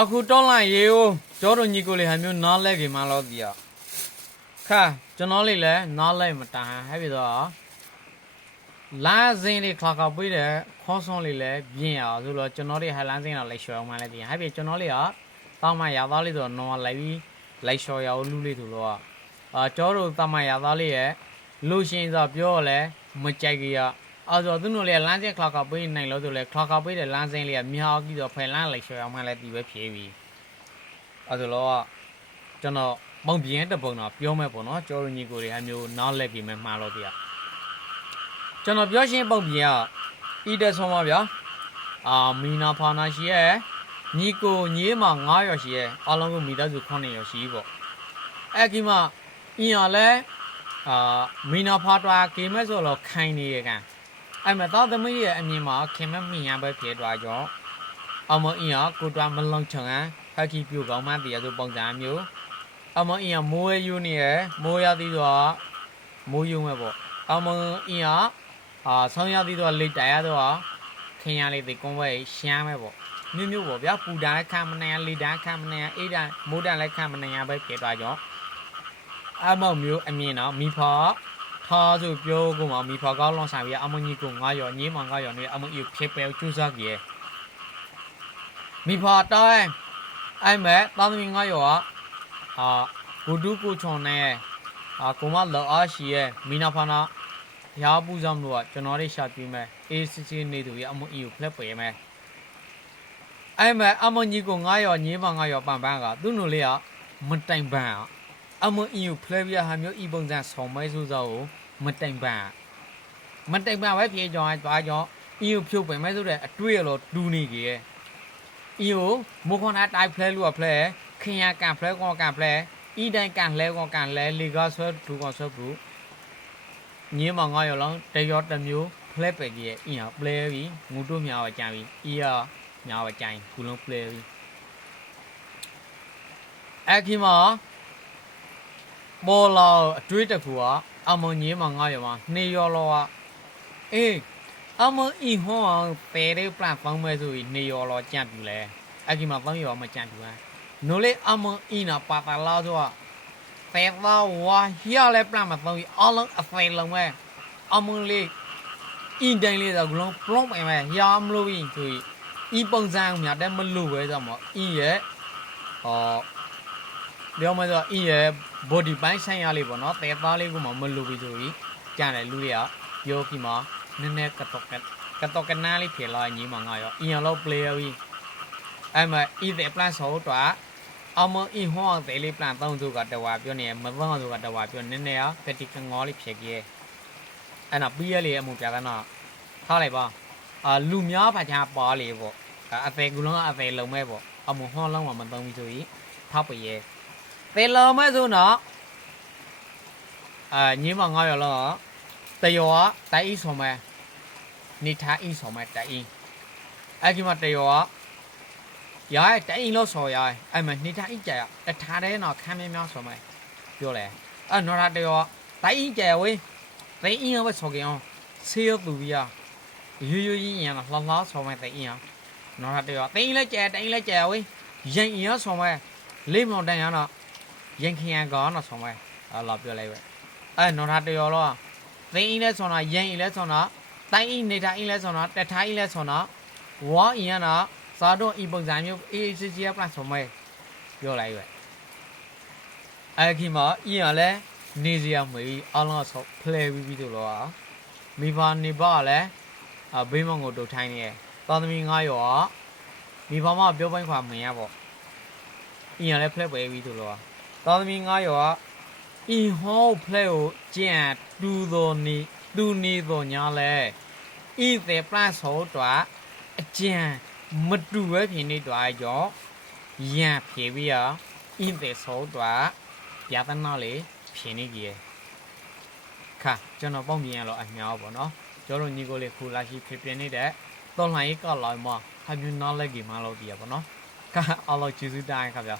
အခုတော့လိုက်ရေကိုကျောတို့ညီကိုလေးဟာမျိုးနားလဲကြီးမှလို့ဒီရခါကျွန်တော်လေးလည်းနားလဲမတန်ဟဲ့ပြီတော့လာစင်းလေးခါခါပေးတယ်ခေါင်းဆုံးလေးလည်းပြင်းရအောင်ဆိုတော့ကျွန်တော်လေးဟလန်းစင်းတော့လိုက်လျှော်အောင်မှလည်းဒီဟဲ့ပြီကျွန်တော်လေးကတောင်းမှရသားလေးဆိုတော့နော်လိုက်ပြီးလိုက်လျှော်ရအောင်လူလေးဆိုတော့ကျောတို့တောင်းမှရသားလေးရဲ့လူရှင်ဆိုပြောလဲမကြိုက်ကြီးရအဲ့တော့သူတို့လည်းလမ်းစင်းခါခါပေးနိုင်လို့ဆိုလဲခါခါပေးတဲ့လမ်းစင်းလေးကမြောက်ကြီးတော့ဖယ်လန်းလိုက်လျှော်အောင်မှလည်းဒီပဲဖြေးပြီအဲ့ဒါတော့ကျွန်တော်ပုံပြင်းတဲ့ပုံတော့ပြောမဲ့ပေါ့နော်ကျော်ရညီကိုတွေအမျိုးနားလက်ပြီးမှမှားလို့တရားကျွန်တော်ပြောရှင်းပုံပြင်းကဤတဲ့ဆုံးပါဗျာမီနာဖာနာရှိရဲ့ညီကိုညီမ9ရောက်ရှိရဲ့အလုံးကိုမိသားစု9ရောက်ရှိပေါ့အဲ့ဒီမှာအင်းရလဲမီနာဖာတွာကေမဲဆိုတော့ခိုင်းနေရကန်အဲ့မဲ့သားသမီးရဲ့အမြင်မှာခင်မမိရပဲဖြစ်သွားကြောအမအင်းရကိုတွာမလုံချံဖက်ကြီးပြိုကောင်းမှတရားဆိုပုံစံမျိုးအမအင်းရမိုးရယူနေရမိုးရသည်တော့မိုးယူမဲ့ပေါ့အမအင်းရဆောင်းရသည်တော့လိတ်တိုင်ရတော့ခင်ရလေးဒီကွန်ဝဲရှမ်းမဲ့ပေါ့မျိုးပေါ့ဗျာပူတန်လည်းခံမနိုင်လိတ်တန်ခံမနိုင်အေးတန်မိုးတန်လည်းခံမနိုင်ပဲဖြစ်သွားကြောအမမျိုးအမြင်တော့မိဖထားဆိုပြောကုန်မှာမိဖကောင်းလောင်ဆိုင်ပြီးအမကြီးကို9ရောညင်းမ9ရောနေအမအီဖြစ်ပဲကျူးစားကြီးမိဖတိုင်းအဲ့မဲ့သားသမီး9ရောဘူဒူကိုချုံနေကိုမလောအားရှိရဲ့မီနာဖာနာရားပူဆောင်လို့ကျွန်တော်တို့ရှာပြမယ်အေးစစ်စစ်နေသူရအမအီကိုဖလက်ပေးမယ်အဲ့မဲ့အမကြီးကို9ရောညင်းမ9ရောပန်ပန်းကသူ့နိုလေးကမတိုင်ပန်းအမအီကိုဖလက်ပြဟာမျိုးဤပုံစံဆောင်မဲစိုးစောကိုမတိုင်ပန်းပဲပြေကြောင်းသွားကြောင်းအီကိုဖြုတ်ပင်မဲဆိုတဲ့အတွေ့ရလို့တူနေကြီးရဲ့အီကိုမိုးခွန်အားတိုင်ဖလဲလို့ဖလဲခင်ရကန်ဖလဲကောကန်ဖလဲဤတိုင်းကန်လဲကောကန်လဲလီကာဆွဲဒူကောဆွဲဘူးညင်းမောင်9ရောလုံးတရောတမျိုးဖလဲပဲကြီးရဲ့အီဟာပလဲပြီးငူတို့မြောက်ကြပြီအီဟာမြောက်ကြိုင်ကူလုံးပလဲပြီးအခီမှာပေါ်လာအတွေ့တကူကအမညင်းမောင်9ရောမှာနေရောလောအေးအမအီဟောပဲတဲ့ပလန်ဖောင်းမဲ့ဆိုပြီးနေရောလောကြံ့ပြီလဲအခီမှာ3ရောမကြံ့ဘူးနိုလေအမအီနာပါတာလာဆိုပဲတော့ဝါဟီရလဲပလန်မ3အလုံးအဖေလုံးမဲ့အမလေးအင်းတိုင်းလေးဆိုကလုံးပလုံးပဲမဲ့ရာမလို့ပြီးဆိုဤပုံစံမြတ်တဲ့မလို့ပဲဆိုတော့အင်းရဲ့ပြောမှဆိုအင်းရဲ့ body ပိုင်းဆိုင်ရလေးပေါ့နော်တဲသားလေးကမှမလို့ပြီးဆိုပြီးကြံတယ်လူတွေကပြောပြီးမှနည်းနည်းကတော့ကနားလေးဖြစ်လာညီမ9ရောအင်းရော player ကြီးအဲ့မှာဤတဲ့ plan ဆိုတော့အမအင်းဟောတဲ့လေး plan 3စုကတဝါပြောနေမသောစုကတဝါပြောနည်းနည်းရပတိကငေါလေးဖြစ်ကြီးအဲ့နော်ပြီးရလေအမှုပြတာနော်ထားလိုက်ပါလူများဖာချာပါလေပေါ့အသေးကူလုံးအသေးလုံးမဲ့ပေါ့အမှုဟောလုံးမသုံးပြီးဆိုရင်ထောက်ပရဲ့သေလုံးမဲ့ဆိုတော့ညီမ9ရောလောတယောတိုင်ဤဆိုမဲ့နေထားဤဆိုမဲ့တိုင်အဲ့ဒီမှာတယောရတိုင်လို့ဆိုရအဲ့မှာနေထားဤကြရတထားတဲ့နော်ခမ်းမင်းများဆိုမဲ့ပြောလဲအဲ့နော်တယောတိုင်ဤကြဝေးတိုင်ဤရောပဲဆိုကြအောင်ဆေးရသူပြရွရွရင်းရလှလှဆိုမဲ့တိုင်ဤရောနော်တယောတိုင်လဲကြတိုင်လဲကြဝေးရင်ဤရောဆိုမဲ့လေးမောင်တိုင်ရနော်ရင်ခင်ရကောနော်ဆိုမဲ့အဲ့လာပြောလိုက်ပဲအဲ့နော်တယောလောတိုင်ဤလဲဆိုတော့ရင်ဤလဲဆိုတော့တိုင်ဤနေထားဤလဲဆိုတော့တထားဤလဲဆိုတော့ဝါဤရနော်စားတော့ဤပုံစံမျိုးအေးစစ်စစ်ပလတ်ဆိုမဲ့ပြောလိုက်ပဲအဲ့ဒီမှာဤရလဲနေစရာမွေအလုံးဆောဖလဲပြီးတို့တော့မိဘနေပါလဲဘေးမောင်ကိုတို့ထိုင်းနေသားသမီး9ရောမိဘမပြောပိုင်းခွာမင်းရပေါ့ဤရလဲဖလဲပဲပြီးတို့တော့သားသမီး9ရောဤဟောဖလဲကိုကြံတူတော်နေသူနေတော်ညာလဲဤတဲ့ပလတ်ဆိုတော့အကျံမတူပဲဖြစ်နေတော့ကြောရံဖြေပြီးအင်းတဲ့ဆိုတော့ပြသနာလေးဖြစ်နေကြီးခါကျွန်တော်ပုံမြင်ရတော့အများပေါ့နော်ကျွန်တော်ညီကိုလေးခူလာရှိဖြစ်ပြနေတဲ့တော်လှန်ရေးကလာမှဟာမြနာလက်ကြီးမှလို့တည်ရပေါ့နော်ခါအလောကျေးဇူးတိုင်းခါဗျာ